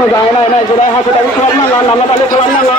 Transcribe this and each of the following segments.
Moजाङै नायनाय जेरै हाखु दाखु खालामनाङा नामा दालि खालामनाङा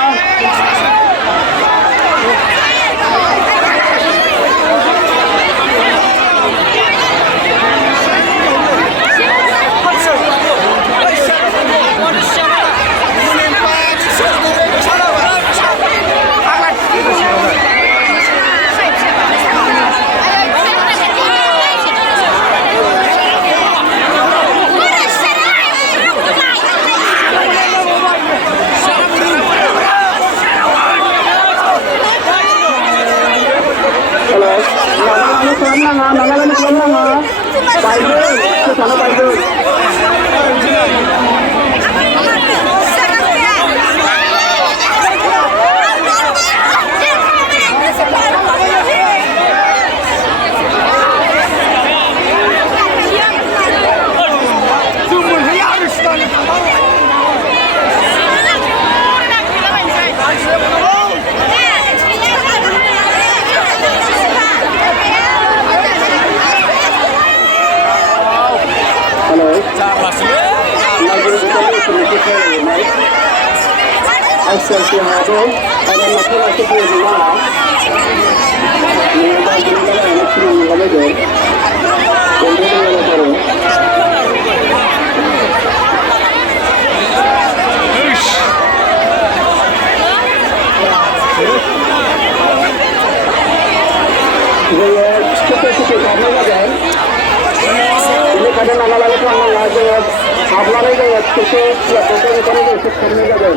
Nangalan keluar baik ke sana baik Excelsi Hado ada laki-laki di mana mengenai jenis anak sini ada deh kemudian ada baru jadi cukup karena ada ini kadang nama lagi tuh nama lagi apa lagi ya cukup ya betul betul itu karena ada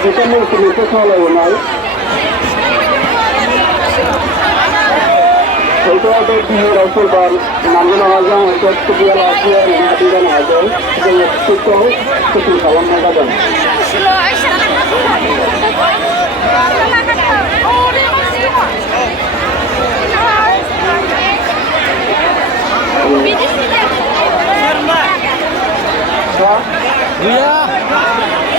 kita mau cerita soal ini. Itu ada di Rasul Bar, namun orang untuk sebuah lagi yang tidak ada, jadi itu kalam mereka. Iya.